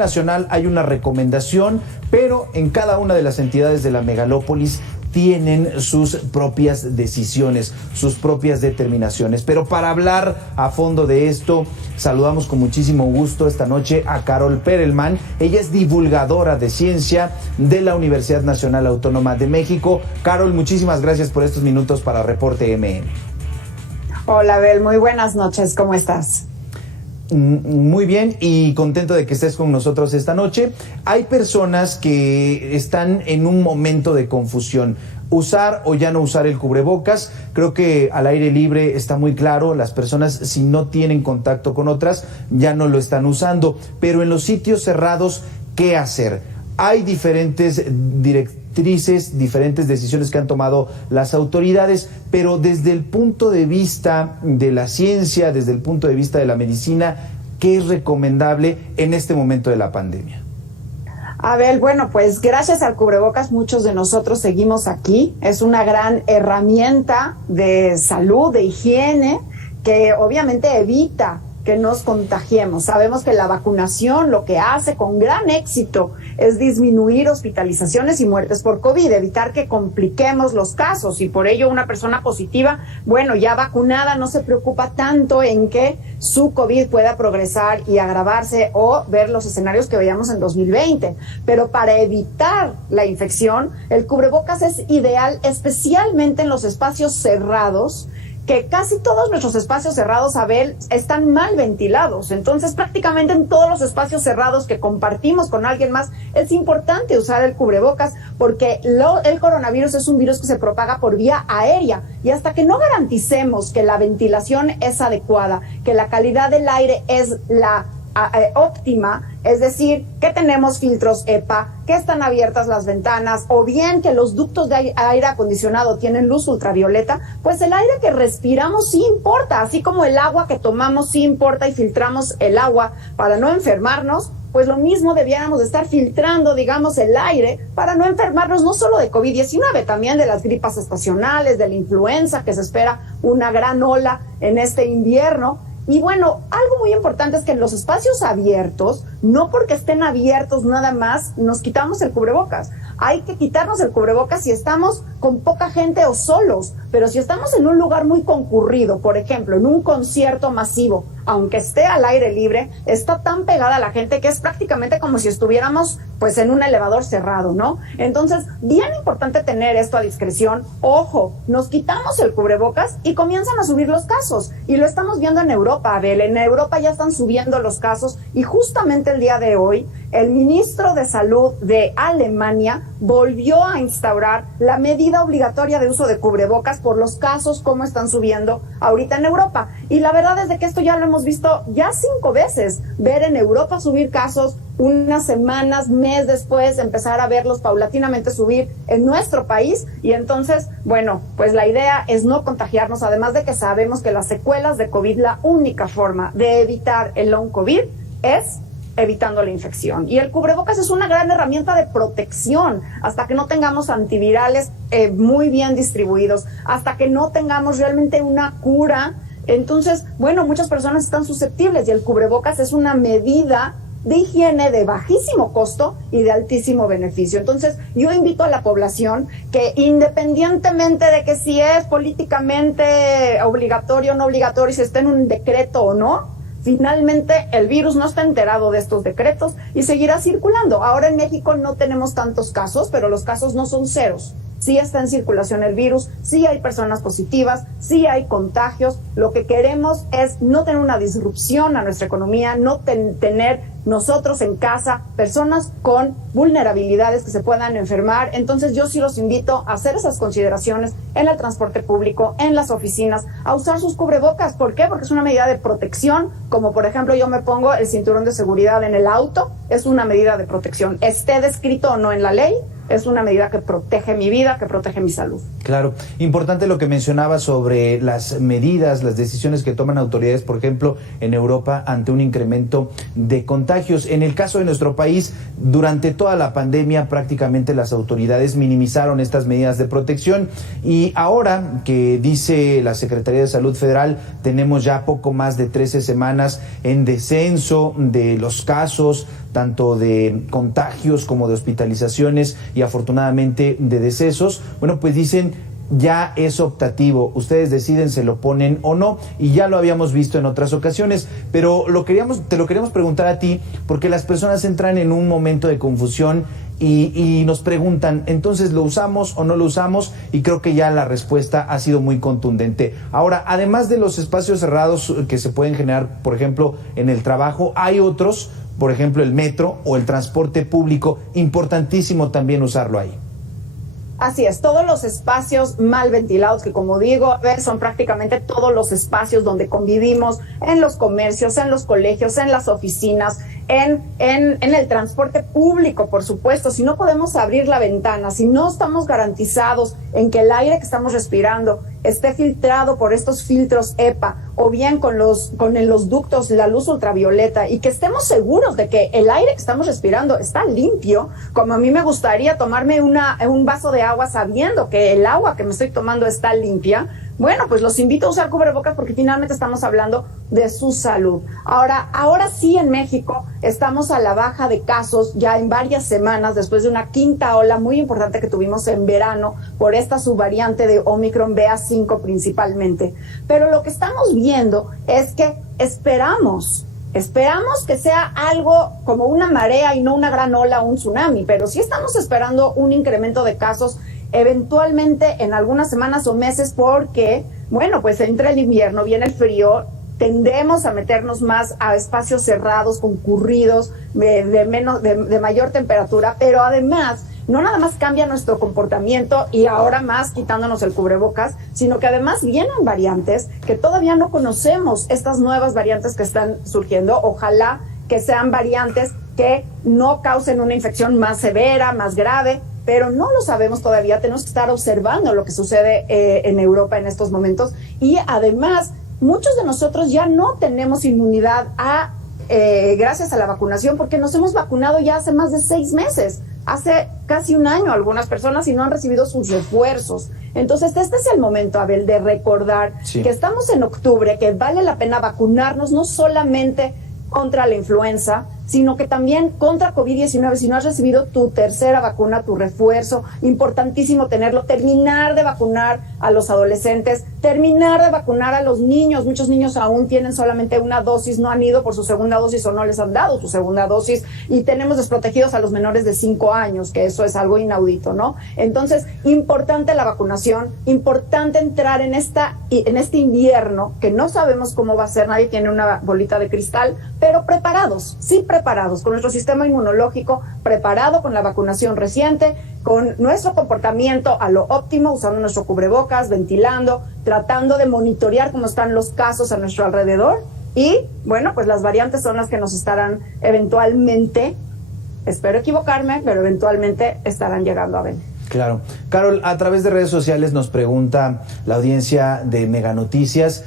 nacional hay una recomendación, pero en cada una de las entidades de la megalópolis tienen sus propias decisiones, sus propias determinaciones. Pero para hablar a fondo de esto, saludamos con muchísimo gusto esta noche a Carol Perelman. Ella es divulgadora de ciencia de la Universidad Nacional Autónoma de México. Carol, muchísimas gracias por estos minutos para Reporte MN. Hola, Abel, muy buenas noches, ¿cómo estás? Muy bien y contento de que estés con nosotros esta noche. Hay personas que están en un momento de confusión. Usar o ya no usar el cubrebocas. Creo que al aire libre está muy claro. Las personas, si no tienen contacto con otras, ya no lo están usando. Pero en los sitios cerrados, ¿qué hacer? Hay diferentes directrices, diferentes decisiones que han tomado las autoridades, pero desde el punto de vista de la ciencia, desde el punto de vista de la medicina, ¿qué es recomendable en este momento de la pandemia? Abel, bueno, pues gracias al cubrebocas muchos de nosotros seguimos aquí. Es una gran herramienta de salud, de higiene, que obviamente evita que nos contagiemos. Sabemos que la vacunación lo que hace con gran éxito es disminuir hospitalizaciones y muertes por COVID, evitar que compliquemos los casos, y por ello una persona positiva, bueno, ya vacunada, no se preocupa tanto en que su COVID pueda progresar y agravarse o ver los escenarios que veíamos en 2020. Pero para evitar la infección, el cubrebocas es ideal especialmente en los espacios cerrados, que casi todos nuestros espacios cerrados, Abel, están mal ventilados. Entonces, prácticamente en todos los espacios cerrados que compartimos con alguien más, es importante usar el cubrebocas porque el coronavirus es un virus que se propaga por vía aérea, y hasta que no garanticemos que la ventilación es adecuada, que la calidad del aire es la óptima, es decir, que tenemos filtros EPA, que están abiertas las ventanas, o bien que los ductos de aire acondicionado tienen luz ultravioleta, pues el aire que respiramos sí importa, así como el agua que tomamos sí importa y filtramos el agua para no enfermarnos. Pues lo mismo debiéramos estar filtrando, digamos, el aire para no enfermarnos no solo de COVID-19, también de las gripas estacionales, de la influenza, que se espera una gran ola en este invierno. Y bueno, algo muy importante es que en los espacios abiertos, no porque estén abiertos nada más, nos quitamos el cubrebocas. Hay que quitarnos el cubrebocas si estamos con poca gente o solos, pero si estamos en un lugar muy concurrido, por ejemplo, en un concierto masivo, aunque esté al aire libre, está tan pegada a la gente que es prácticamente como si estuviéramos pues en un elevador cerrado, ¿no? Entonces, bien importante tener esto a discreción. Ojo, nos quitamos el cubrebocas y comienzan a subir los casos, y lo estamos viendo en Europa, Abel. En Europa ya están subiendo los casos, y justamente el día de hoy, el ministro de Salud de Alemania volvió a instaurar la medida obligatoria de uso de cubrebocas por los casos como están subiendo ahorita en Europa. Y la verdad es de que esto ya lo hemos visto ya 5 veces, ver en Europa subir casos, unas semanas, mes después empezar a verlos paulatinamente subir en nuestro país. Y entonces, bueno, pues la idea es no contagiarnos, además de que sabemos que las secuelas de COVID, la única forma de evitar el long COVID es evitando la infección. Y el cubrebocas es una gran herramienta de protección hasta que no tengamos antivirales muy bien distribuidos, hasta que no tengamos realmente una cura. Entonces, bueno, muchas personas están susceptibles, y el cubrebocas es una medida de higiene de bajísimo costo y de altísimo beneficio. Entonces, yo invito a la población que, independientemente de que si es políticamente obligatorio o no obligatorio, si está en un decreto o no, finalmente el virus no está enterado de estos decretos y seguirá circulando. Ahora en México no tenemos tantos casos, pero los casos no son ceros. Sí está en circulación el virus, sí hay personas positivas, sí hay contagios. Lo que queremos es no tener una disrupción a nuestra economía, no tener nosotros en casa personas con vulnerabilidades que se puedan enfermar. Entonces yo sí los invito a hacer esas consideraciones en el transporte público, en las oficinas, a usar sus cubrebocas. ¿Por qué? Porque es una medida de protección, como por ejemplo yo me pongo el cinturón de seguridad en el auto, es una medida de protección, esté descrito o no en la ley. Es una medida que protege mi vida, que protege mi salud. Claro. Importante lo que mencionaba sobre las medidas, las decisiones que toman autoridades, por ejemplo, en Europa, ante un incremento de contagios. En el caso de nuestro país, durante toda la pandemia, prácticamente las autoridades minimizaron estas medidas de protección. Y ahora que dice la Secretaría de Salud Federal, tenemos ya poco más de 13 semanas en descenso de los casos tanto de contagios como de hospitalizaciones y afortunadamente de decesos, bueno, pues dicen, ya es optativo, ustedes deciden se lo ponen o no, y ya lo habíamos visto en otras ocasiones, pero te lo queríamos preguntar a ti, porque las personas entran en un momento de confusión y nos preguntan, entonces, ¿lo usamos o no lo usamos? Y creo que ya la respuesta ha sido muy contundente. Ahora, además de los espacios cerrados que se pueden generar, por ejemplo, en el trabajo, hay otros, por ejemplo, el metro o el transporte público, importantísimo también usarlo ahí. Así es, todos los espacios mal ventilados, que como digo, son prácticamente todos los espacios donde convivimos, en los comercios, en los colegios, en las oficinas, en el transporte público, por supuesto. Si no podemos abrir la ventana, si no estamos garantizados en que el aire que estamos respirando esté filtrado por estos filtros EPA, o bien con los ductos, la luz ultravioleta, y que estemos seguros de que el aire que estamos respirando está limpio, como a mí me gustaría tomarme un vaso de agua sabiendo que el agua que me estoy tomando está limpia, bueno, pues los invito a usar cubrebocas porque finalmente estamos hablando de su salud. Ahora sí, en México estamos a la baja de casos ya en varias semanas después de una quinta ola muy importante que tuvimos en verano por esta subvariante de Omicron BA5 principalmente. Pero lo que estamos viendo es que esperamos que sea algo como una marea y no una gran ola o un tsunami, pero sí estamos esperando un incremento de casos eventualmente en algunas semanas o meses porque, bueno, pues entra el invierno, viene el frío, tendemos a meternos más a espacios cerrados, concurridos, de mayor temperatura, pero además no nada más cambia nuestro comportamiento y ahora más quitándonos el cubrebocas, sino que además vienen variantes que todavía no conocemos, estas nuevas variantes que están surgiendo. Ojalá que sean variantes que no causen una infección más severa, más grave, pero no lo sabemos todavía. Tenemos que estar observando lo que sucede en Europa en estos momentos, y además muchos de nosotros ya no tenemos inmunidad gracias a la vacunación, porque nos hemos vacunado ya hace más de 6 meses, hace casi un año algunas personas, y no han recibido sus refuerzos. Entonces este es el momento, Abel, de recordar que estamos en octubre, que vale la pena vacunarnos no solamente contra la influenza, sino que también contra COVID-19. Si no has recibido tu tercera vacuna, tu refuerzo, importantísimo tenerlo, terminar de vacunar a los adolescentes, terminar de vacunar a los niños. Muchos niños aún tienen solamente una dosis, no han ido por su segunda dosis o no les han dado su segunda dosis, y tenemos desprotegidos a los menores de 5 años, que eso es algo inaudito, ¿no? Entonces, importante la vacunación, importante entrar en este invierno, que no sabemos cómo va a ser, nadie tiene una bolita de cristal, pero preparados, sí preparados, con nuestro sistema inmunológico preparado, con la vacunación reciente, con nuestro comportamiento a lo óptimo, usando nuestro cubrebocas, ventilando, tratando de monitorear cómo están los casos a nuestro alrededor. Y bueno, pues las variantes son las que nos estarán eventualmente, espero equivocarme, pero eventualmente estarán llegando a ver. Claro. Carol, a través de redes sociales nos pregunta la audiencia de Mega Noticias,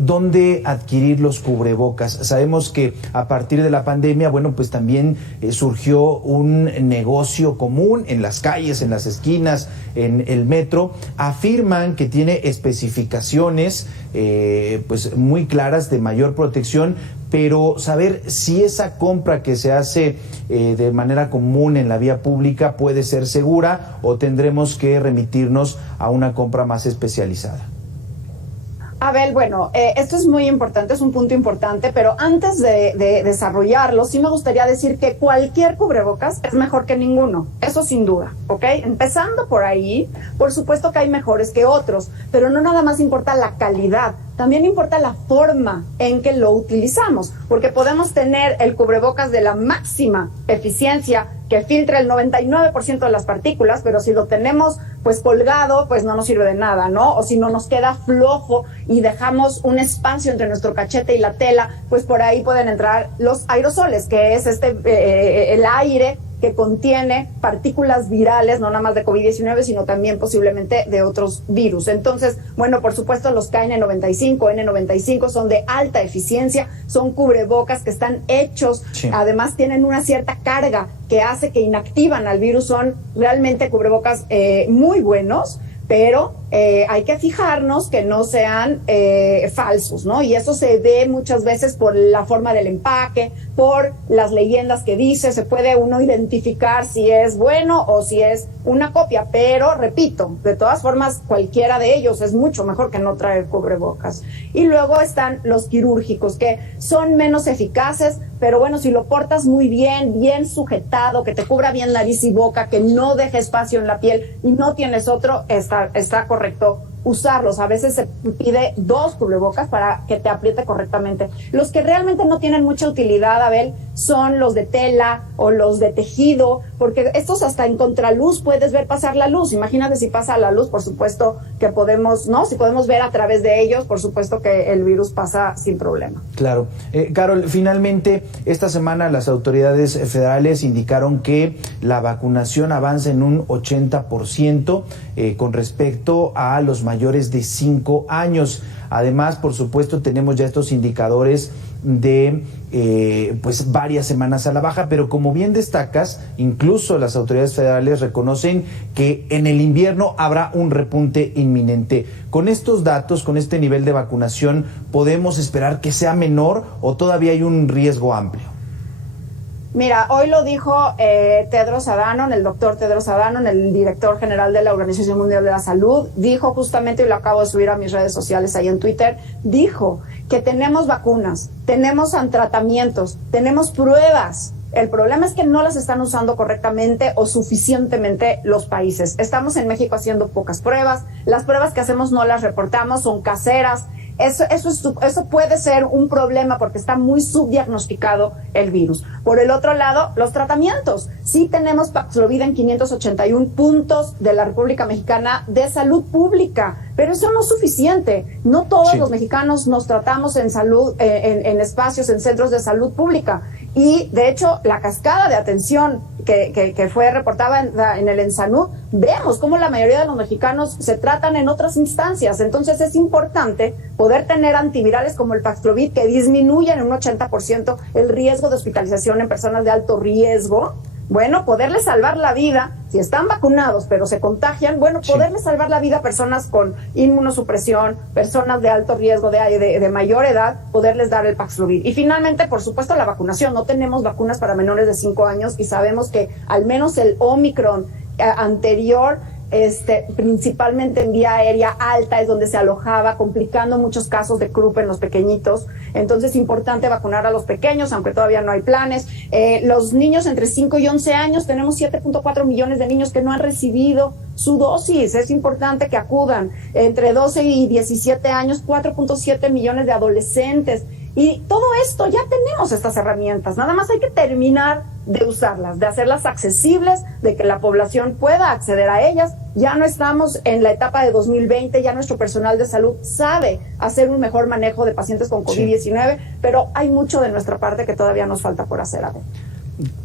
¿dónde adquirir los cubrebocas? Sabemos que a partir de la pandemia, bueno, pues también surgió un negocio común en las calles, en las esquinas, en el metro. Afirman que tiene especificaciones pues muy claras de mayor protección, pero saber si esa compra que se hace de manera común en la vía pública puede ser segura, o tendremos que remitirnos a una compra más especializada. Abel, bueno, esto es muy importante, es un punto importante, pero antes de desarrollarlo, sí me gustaría decir que cualquier cubrebocas es mejor que ninguno, eso sin duda, ¿ok? Empezando por ahí, por supuesto que hay mejores que otros, pero no nada más importa la calidad, también importa la forma en que lo utilizamos, porque podemos tener el cubrebocas de la máxima eficiencia que filtra el 99% de las partículas, pero si lo tenemos pues colgado, pues no nos sirve de nada, ¿no? O si no nos queda flojo y dejamos un espacio entre nuestro cachete y la tela, pues por ahí pueden entrar los aerosoles, que es el aire que contiene partículas virales, no nada más de COVID-19, sino también posiblemente de otros virus. Entonces, bueno, por supuesto, los KN95, N95 son de alta eficiencia, son cubrebocas que están hechos, además tienen una cierta carga que hace que inactivan al virus, son realmente cubrebocas muy buenos, pero hay que fijarnos que no sean falsos, ¿no? Y eso se ve muchas veces por la forma del empaque, por las leyendas que dice, se puede uno identificar si es bueno o si es una copia, pero repito, de todas formas, cualquiera de ellos es mucho mejor que no traer cubrebocas. Y luego están los quirúrgicos, que son menos eficaces, pero bueno, si lo portas muy bien, bien sujetado, que te cubra bien nariz y boca, que no deje espacio en la piel y no tienes otro, está correcto usarlos. A veces se pide 2 cubrebocas para que te apriete correctamente. Los que realmente no tienen mucha utilidad, Abel, son los de tela o los de tejido, porque estos hasta en contraluz puedes ver pasar la luz. Imagínate si pasa la luz, por supuesto que podemos, ¿no? Si podemos ver a través de ellos, por supuesto que el virus pasa sin problema. Claro. Carol, finalmente, esta semana las autoridades federales indicaron que la vacunación avanza en un 80% con respecto a los mayores de 5 años. Además, por supuesto, tenemos ya estos indicadores de pues varias semanas a la baja, pero como bien destacas, incluso las autoridades federales reconocen que en el invierno habrá un repunte inminente. Con estos datos, con este nivel de vacunación, ¿podemos esperar que sea menor o todavía hay un riesgo amplio? Mira, hoy lo dijo Tedros Adhanom, el doctor Tedros Adhanom, el director general de la Organización Mundial de la Salud, dijo justamente, y lo acabo de subir a mis redes sociales ahí en Twitter, dijo que tenemos vacunas, tenemos tratamientos, tenemos pruebas. El problema es que no las están usando correctamente o suficientemente los países. Estamos en México haciendo pocas pruebas, las pruebas que hacemos no las reportamos, son caseras. Eso puede ser un problema porque está muy subdiagnosticado el virus. Por el otro lado, los tratamientos. Sí tenemos Paxlovid en 581 puntos de la República Mexicana de salud pública, pero eso no es suficiente. No todos los mexicanos nos tratamos en salud, en espacios, en centros de salud pública. Y, de hecho, la cascada de atención que fue reportada en el ENSANUD, vemos cómo la mayoría de los mexicanos se tratan en otras instancias. Entonces, es importante poder tener antivirales como el Paxlovid que disminuyen en un 80% el riesgo de hospitalización en personas de alto riesgo. Bueno, poderles salvar la vida, si están vacunados pero se contagian, bueno, poderles salvar la vida a personas con inmunosupresión, personas de alto riesgo, de mayor edad, poderles dar el Paxlovid. Y finalmente, por supuesto, la vacunación. No tenemos vacunas para menores de 5 años y sabemos que al menos el Omicron anterior, principalmente en vía aérea alta es donde se alojaba, complicando muchos casos de croup en los pequeñitos. Entonces es importante vacunar a los pequeños, aunque todavía no hay planes. Los niños entre 5 y 11 años, tenemos 7.4 millones de niños que no han recibido su dosis. Es importante que acudan. Entre 12 y 17 años, 4.7 millones de adolescentes. Y todo esto, ya tenemos estas herramientas, nada más hay que terminar de usarlas, de hacerlas accesibles, de que la población pueda acceder a ellas. Ya no estamos en la etapa de 2020, ya nuestro personal de salud sabe hacer un mejor manejo de pacientes con COVID-19, pero hay mucho de nuestra parte que todavía nos falta por hacer.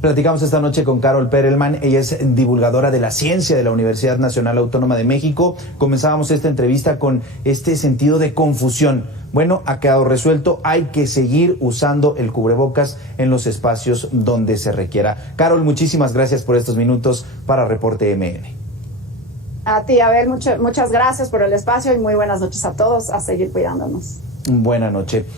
Platicamos esta noche con Carol Perelman, ella es divulgadora de la ciencia de la Universidad Nacional Autónoma de México. Comenzábamos esta entrevista con este sentido de confusión. Bueno, ha quedado resuelto, hay que seguir usando el cubrebocas en los espacios donde se requiera. Carol, muchísimas gracias por estos minutos para Reporte MN. A ti, Abel, muchas gracias por el espacio y muy buenas noches a todos, a seguir cuidándonos. Buena noche.